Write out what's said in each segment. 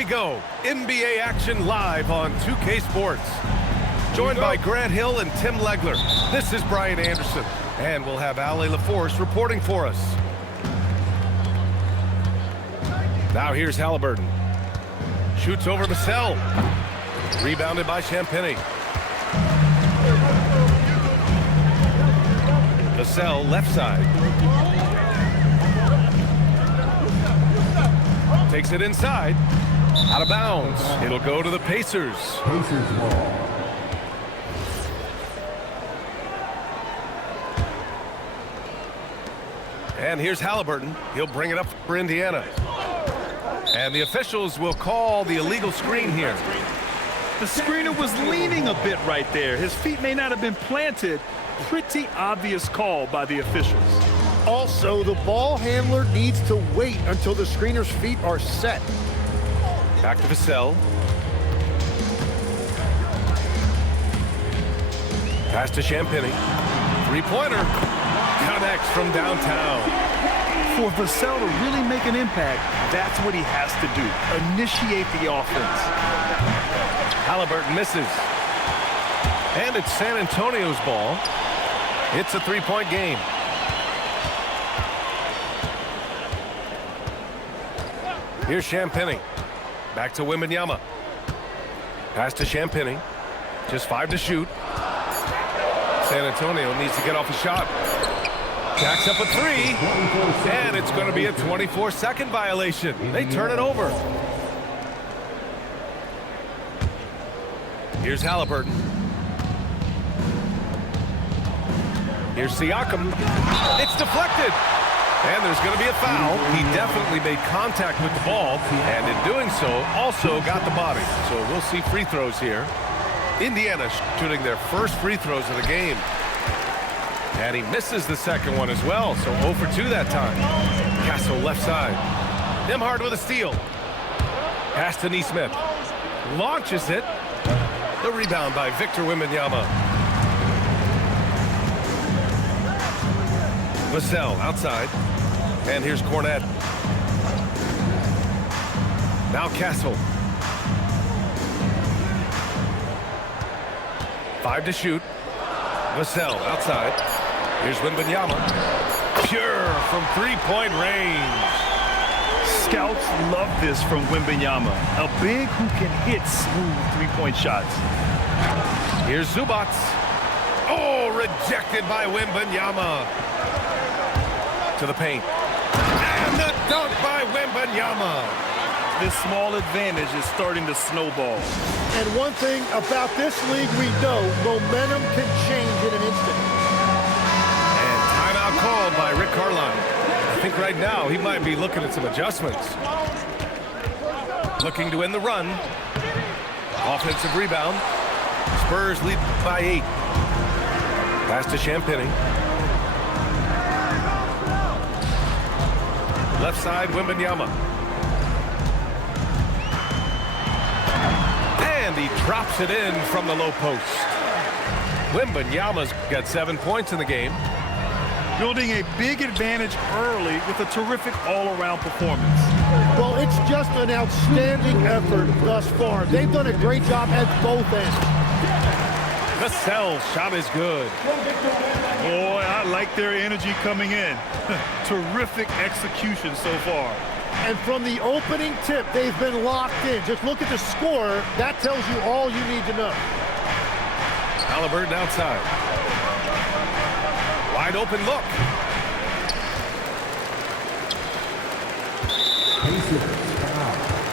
we go. NBA action live on 2K Sports. Joined by Grant Hill and Tim Legler. This is Brian Anderson. And we'll have Ale LaForce reporting for us. Now here's Halliburton. Shoots over Vassell. Rebounded by Champagny. Vassell left side. Takes it inside. Out of bounds. It'll go to the Pacers. And here's Halliburton. He'll bring it up for Indiana. And the officials will call the illegal screen here. The screener was leaning a bit right there. His feet may not have been planted. Pretty obvious call by the officials. Also, the ball handler needs to wait until the screener's feet are set. Back to Vassell. Pass to Champagny. Three-pointer. Connects from downtown. For Vassell to really make an impact, that's what he has to do. Initiate the offense. Halliburton misses. And it's San Antonio's ball. It's a three-point game. Here's Champagny. Back to Wembanyama. Pass to Champagny. Just 5 to shoot. San Antonio needs to get off a shot. Jacks up a three. And it's going to be a 24-second violation. They turn it over. Here's Halliburton. Here's Siakam. It's deflected. And there's going to be a foul. He definitely made contact with the ball, and in doing so, also got the body. So we'll see free throws here. Indiana shooting their first free throws of the game. And he misses the second one as well, so 0 for 2 that time. Castle left side. Nembhard with a steal. Pass to Nesmith. Launches it. The rebound by Victor Wembanyama. Vassell outside. And here's Cornette. Now Castle. 5 to shoot. Vassell outside. Here's Wembanyama. Pure from three-point range. Scouts love this from Wembanyama. A big who can hit smooth three-point shots. Here's Zubats. Oh, rejected by Wembanyama. To the paint. And the dunk by Wembanyama. This small advantage is starting to snowball. And one thing about this league we know, momentum can change in an instant. And timeout called by Rick Carlisle. I think right now he might be looking at some adjustments. Looking to win the run. Offensive rebound. Spurs lead by 8. Pass to Champagny. Left side, Wembanyama. And he drops it in from the low post. Wembanyama's got 7 points in the game. Building a big advantage early with a terrific all-around performance. Well, it's just an outstanding effort thus far. They've done a great job at both ends. Vassell's shot is good. Boy, I like their energy coming in. Terrific execution so far. And from the opening tip, they've been locked in. Just look at the score. That tells you all you need to know. Halliburton outside. Wide open look.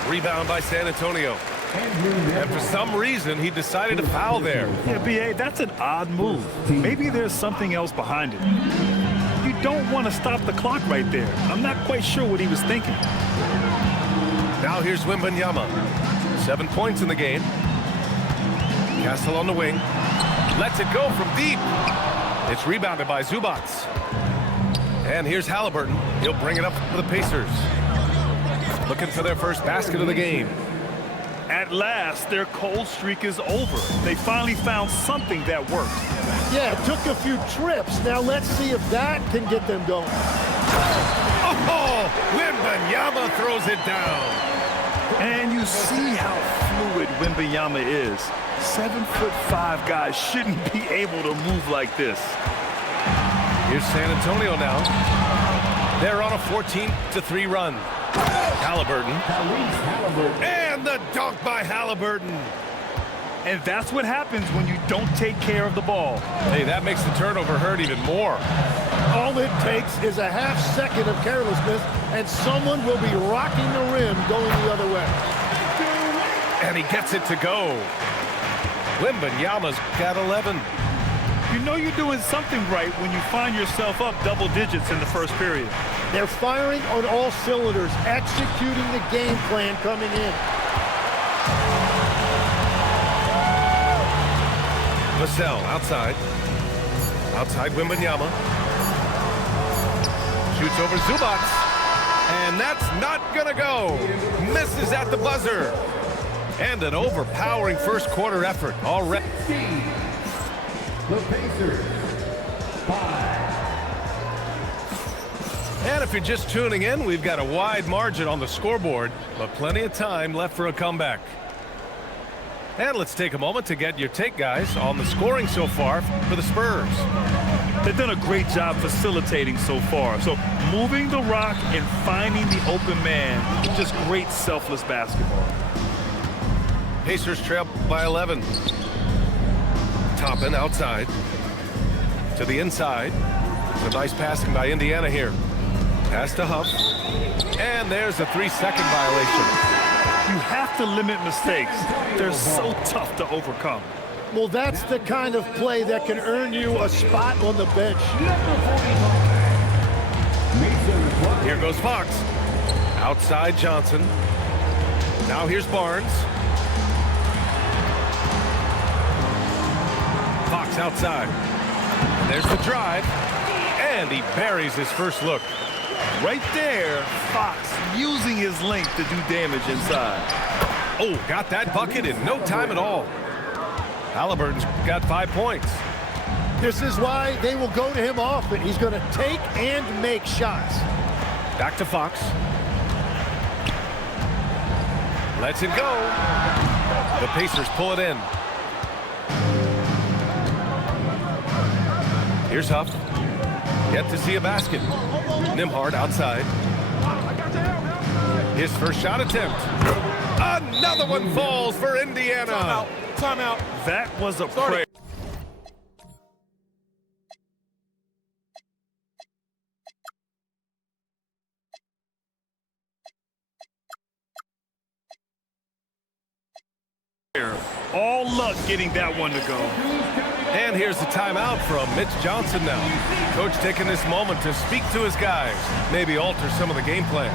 Rebound by San Antonio. And for some reason, he decided to foul there. Yeah, B.A., that's an odd move. Maybe there's something else behind it. You don't want to stop the clock right there. I'm not quite sure what he was thinking. Now here's Wembanyama. 7 points in the game. Castle on the wing. Lets it go from deep. It's rebounded by Zubats. And here's Halliburton. He'll bring it up for the Pacers. Looking for their first basket of the game. At last, their cold streak is over. They finally found something that worked. Yeah, it took a few trips. Now let's see if that can get them going. Oh, Wembanyama throws it down. And you see how fluid Wembanyama is. 7'5" guys shouldn't be able to move like this. Here's San Antonio now. They're on a 14-3 run. Halliburton. And the dunk by Halliburton. And that's what happens when you don't take care of the ball. Hey, that makes the turnover hurt even more. All it takes is a half second of carelessness, and someone will be rocking the rim going the other way. And he gets it to go. Wembanyama's got 11. You know you're doing something right when you find yourself up double digits in the first period. They're firing on all cylinders, executing the game plan coming in. Vassell outside. Outside Wembanyama. Shoots over Zubac. And that's not gonna go. Misses at the buzzer. And an overpowering first quarter effort already. The Pacers, 5. And if you're just tuning in, we've got a wide margin on the scoreboard, but plenty of time left for a comeback. And let's take a moment to get your take, guys, on the scoring so far for the Spurs. They've done a great job facilitating so far. So moving the rock and finding the open man, just great selfless basketball. Pacers trail by 11. Toppin outside. To the inside. Some nice passing by Indiana here. Pass to Huff. And there's a 3-second violation. You have to limit mistakes. They're so tough to overcome. Well, that's the kind of play that can earn you a spot on the bench. Here goes Fox. Outside Johnson. Now here's Barnes. Fox outside. There's the drive. And he buries his first look. Right there, Fox using his length to do damage inside. Oh, got that bucket in no time at all. Halliburton's got 5 points. This is why they will go to him often. He's going to take and make shots. Back to Fox. Lets it go. The Pacers pull it in. Here's Huff. Yet to see a basket. Nembhard outside. His first shot attempt. Another one falls for Indiana. Timeout. That was a prayer. All luck getting that one to go. And here's the timeout from Mitch Johnson now. Coach taking this moment to speak to his guys, maybe alter some of the game plan.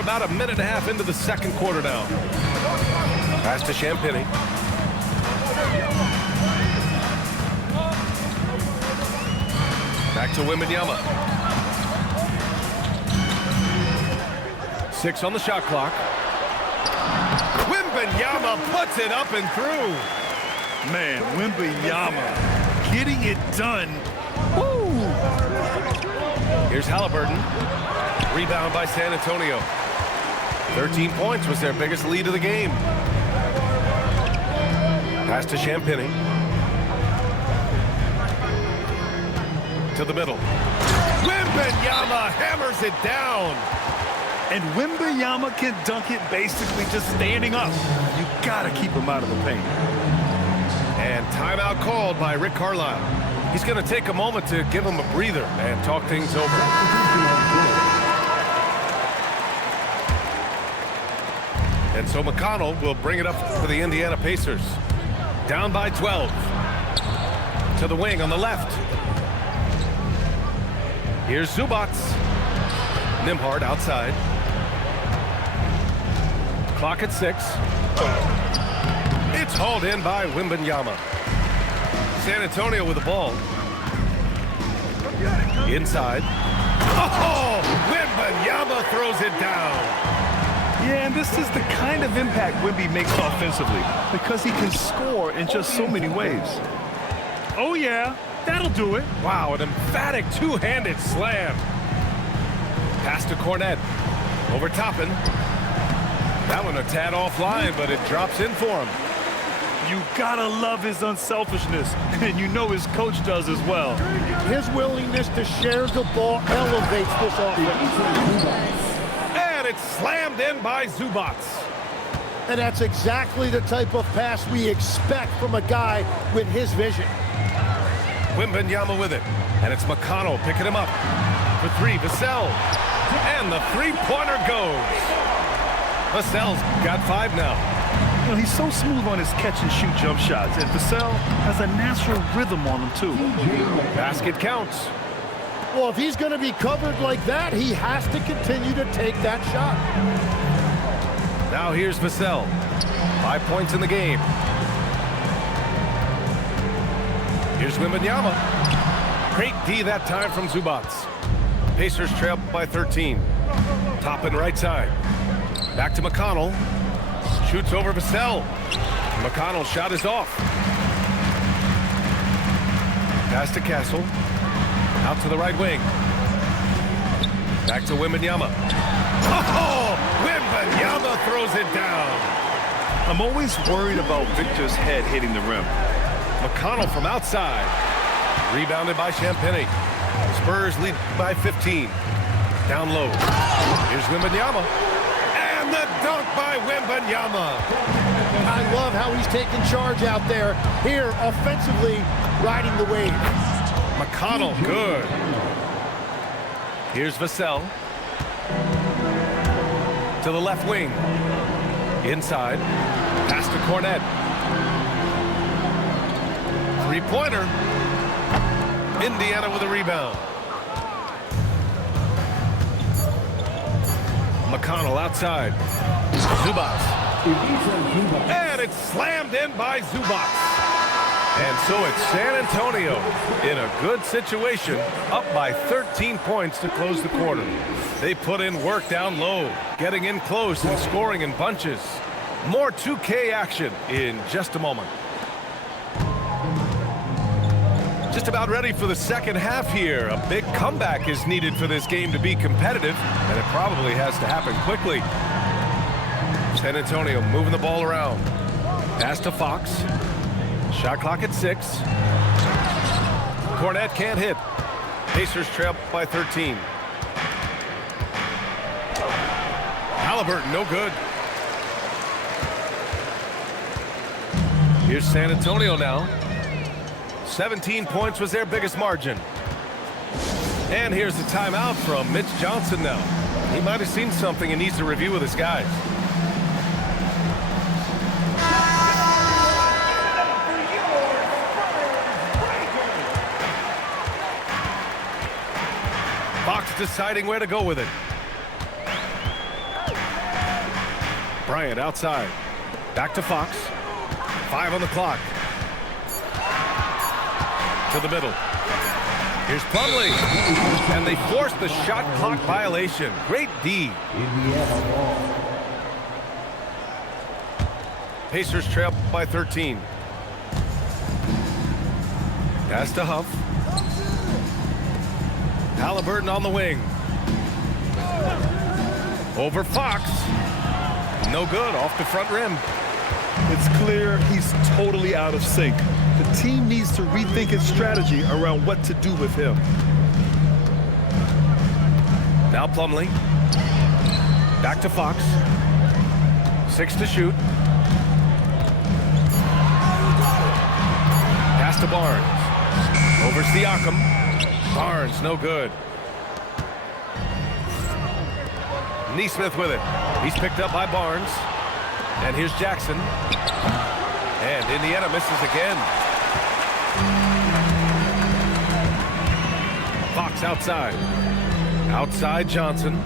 About a minute and a half into the second quarter now. Pass to Champagny. Back to Wembanyama. 6 on the shot clock. Wembanyama puts it up and through. Man, Wembanyama getting it done. Woo! Here's Halliburton. Rebound by San Antonio. 13 points was their biggest lead of the game. Pass to Champagny. To the middle. Wembanyama hammers it down. And Wembanyama can dunk it basically just standing up. You gotta keep him out of the paint. And timeout called by Rick Carlisle. He's going to take a moment to give him a breather and talk things over. And so McConnell will bring it up for the Indiana Pacers. Down by 12. To the wing on the left. Here's Zubats. Nimhard outside. Clock at 6. It's hauled in by Wembanyama. San Antonio with the ball. Inside. Oh! Wembanyama throws it down. Yeah, and this is the kind of impact Wemby makes offensively because he can score in just so many ways. Oh, yeah, that'll do it. Wow, an emphatic two-handed slam. Pass to Cornette. Over Toppin. That one a tad offline, but it drops in for him. You gotta love his unselfishness, and you know his coach does as well. His willingness to share the ball elevates this offense. And it's slammed in by Zubats. And that's exactly the type of pass we expect from a guy with his vision. Wembanyama with it. And it's McConnell picking him up. For 3, Vassell. And the three-pointer goes. Vassell's got 5 now. You know, he's so smooth on his catch-and-shoot jump shots, and Vassell has a natural rhythm on him, too. Basket counts. Well, if he's going to be covered like that, he has to continue to take that shot. Now here's Vassell. 5 points in the game. Here's Wembanyama. Great D that time from Zubats. Pacers trail by 13. Toppin right side. Back to McConnell. Shoots over Vassell. McConnell's shot is off. Pass to Castle. Out to the right wing. Back to Wembanyama. Oh! Wembanyama throws it down. I'm always worried about Victor's head hitting the rim. McConnell from outside. Rebounded by Champagny. Spurs lead by 15. Down low. Here's Wembanyama. And the dunk by Wembanyama. I love how he's taking charge out there. Here, offensively, riding the wave. McConnell, good. Here's Vassell. To the left wing. Inside. Pass to Cornette. Three-pointer. Indiana with a rebound. McConnell outside. Zubats. And it's slammed in by Zubats. And so it's San Antonio in a good situation, up by 13 points to close the quarter. They put in work down low, getting in close and scoring in bunches. More 2K action in just a moment. Just about ready for the second half here. A big comeback is needed for this game to be competitive, and it probably has to happen quickly. San Antonio moving the ball around. Pass to Fox. Shot clock at 6. Cornette can't hit. Pacers trail by 13. Halliburton, no good. Here's San Antonio now. 17 points was their biggest margin. And here's the timeout from Mitch Johnson now. He might have seen something and needs to review with his guys. Fox deciding where to go with it. Bryant outside. Back to Fox. 5 on the clock. To the middle. Here's Plumlee. And they force the shot clock violation. Great D. Pacers trail by 13. Pass to Huff. Halliburton on the wing. Over Fox. No good, off the front rim. It's clear he's totally out of sync. The team needs to rethink its strategy around what to do with him. Now Plumlee. Back to Fox. 6 to shoot. Pass to Barnes. Over Siakam. Barnes, no good. Neesmith with it. He's picked up by Barnes. And here's Jackson. And Indiana misses again. Fox outside. Outside Johnson.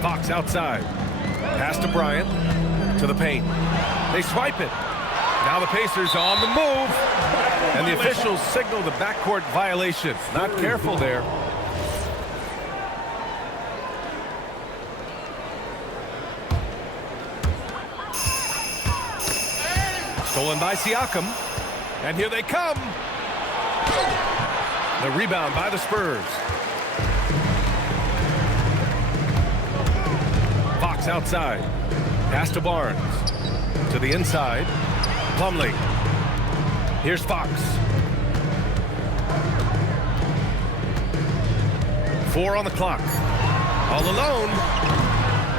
Fox outside. Pass to Bryant. To the paint. They swipe it. Now the Pacers on the move. And the officials signal the backcourt violation. Not careful there. Stolen by Siakam. And here they come. The rebound by the Spurs. Fox outside. Pass to Barnes. To the inside. Plumlee. Here's Fox. 4 on the clock. All alone.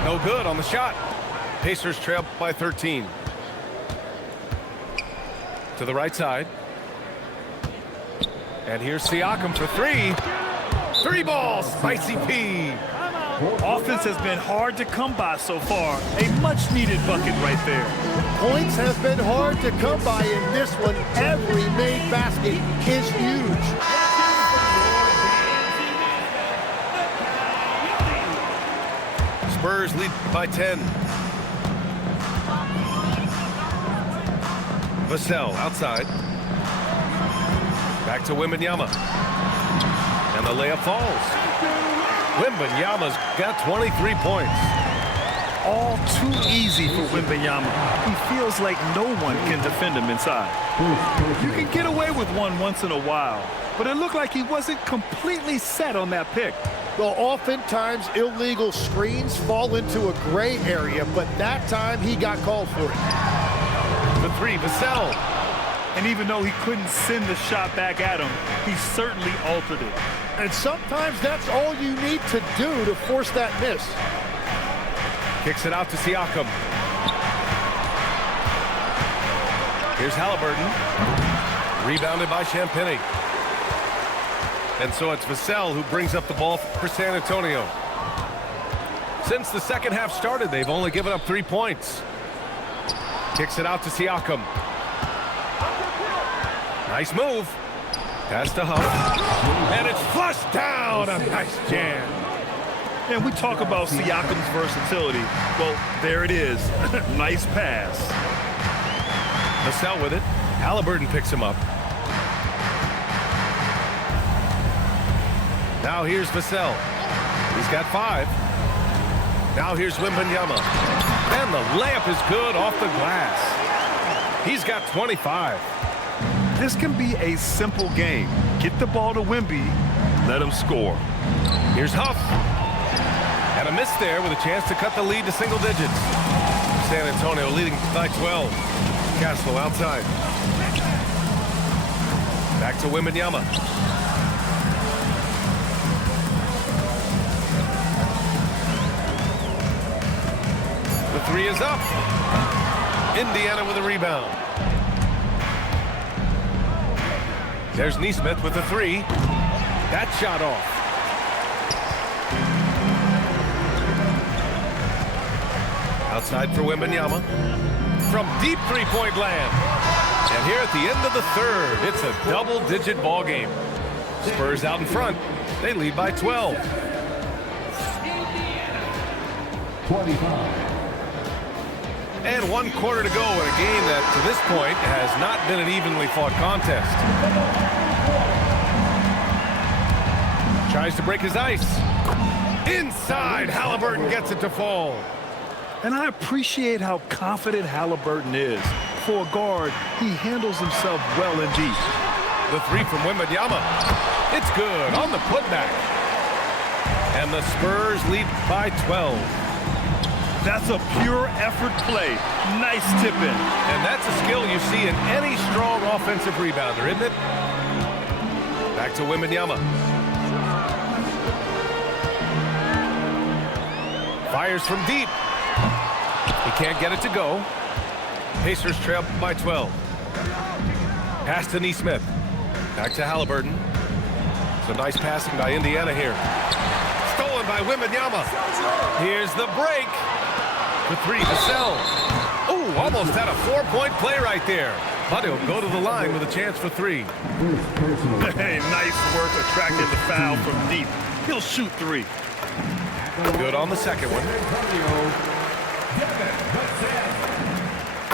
No good on the shot. Pacers trail by 13. To the right side. And here's Siakam for 3. 3 balls. Spicy P. Offense has been hard to come by so far. A much-needed bucket right there. Points have been hard to come by in this one. Every made basket is huge. Spurs lead by 10. Vassell outside. Back to Wembanyama. And the layup falls. Wembanyama's got 23 points. All too easy for Wembanyama. He feels like no one can defend him inside. You can get away with one once in a while, but it looked like he wasn't completely set on that pick. Well, oftentimes illegal screens fall into a gray area, but that time he got called for it. The 3, Vassell. And even though he couldn't send the shot back at him, he certainly altered it. And sometimes that's all you need to do to force that miss. Kicks it out to Siakam. Here's Halliburton. Rebounded by Champagnie. And so it's Vassell who brings up the ball for San Antonio. Since the second half started, they've only given up 3 points. Kicks it out to Siakam. Nice move. Pass to Huff. And it's flushed down. A nice jam. And we talk about Siakam's versatility. Well, there it is. Nice pass. Vassell with it. Halliburton picks him up. Now here's Vassell. He's got 5. Now here's Wembanyama. And the layup is good off the glass. He's got 25. This can be a simple game. Get the ball to Wemby, let him score. Here's Huff. And a miss there with a chance to cut the lead to single digits. San Antonio leading by 12. Castle outside. Back to Wembanyama. The 3 is up. Indiana with a rebound. There's Nesmith with the 3. That shot off. Outside for Wembanyama. From deep three-point land. And here at the end of the third, it's a double-digit ball game. Spurs out in front. They lead by 12. 25. And 1 quarter to go in a game that, to this point, has not been an evenly fought contest. Tries to break his ice. Inside, Halliburton gets it to fall. And I appreciate how confident Halliburton is. For a guard, he handles himself well and deep. The 3 from Wembanyama. It's good on the putback. And the Spurs lead by 12. That's a pure effort play. Nice tip in. And that's a skill you see in any strong offensive rebounder, isn't it? Back to Wembanyama. Fires from deep. He can't get it to go. Pacers trail by 12. Pass to Nesmith. Back to Halliburton. Some nice passing by Indiana here. Stolen by Wembanyama. Here's the break. The 3, Vassell. Oh, almost had a 4-point play right there. But he'll go to the line with a chance for 3. Hey, nice work attracting the foul from deep. He'll shoot 3. Good on the second one.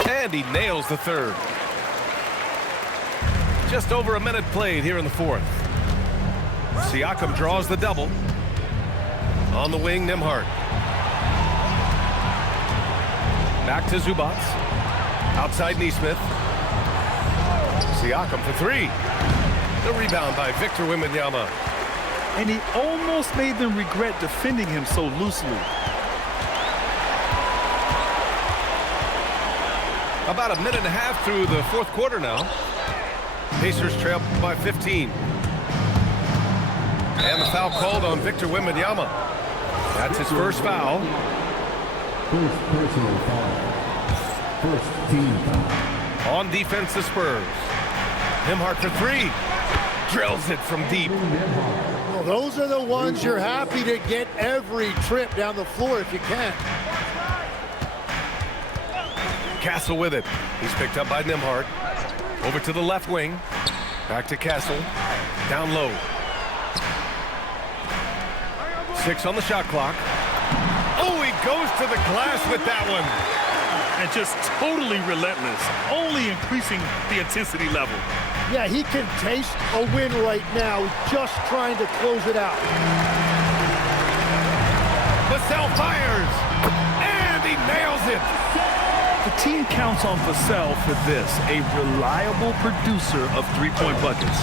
And he nails the third. Just over a minute played here in the fourth. Siakam draws the double. On the wing, Nembhard. Back to Zubac. Outside Nesmith. Siakam for 3. The rebound by Victor Wembanyama. And he almost made them regret defending him so loosely. About a minute and a half through the fourth quarter now. Pacers trail by 15. And the foul called on Victor Wembanyama. That's his first foul. First personal foul. First team foul. On defense, the Spurs. Nembhard for 3. Drills it from deep. Well, those are the ones you're happy to get every trip down the floor if you can. Castle with it. He's picked up by Nembhard. Over to the left wing. Back to Castle. Down low. 6 on the shot clock. Oh, he goes to the glass with that one. And just totally relentless, only increasing the intensity level. Yeah, he can taste a win right now, just trying to close it out. Vassell fires, and he nails it. The team counts on Vassell for this, a reliable producer of three-point buckets.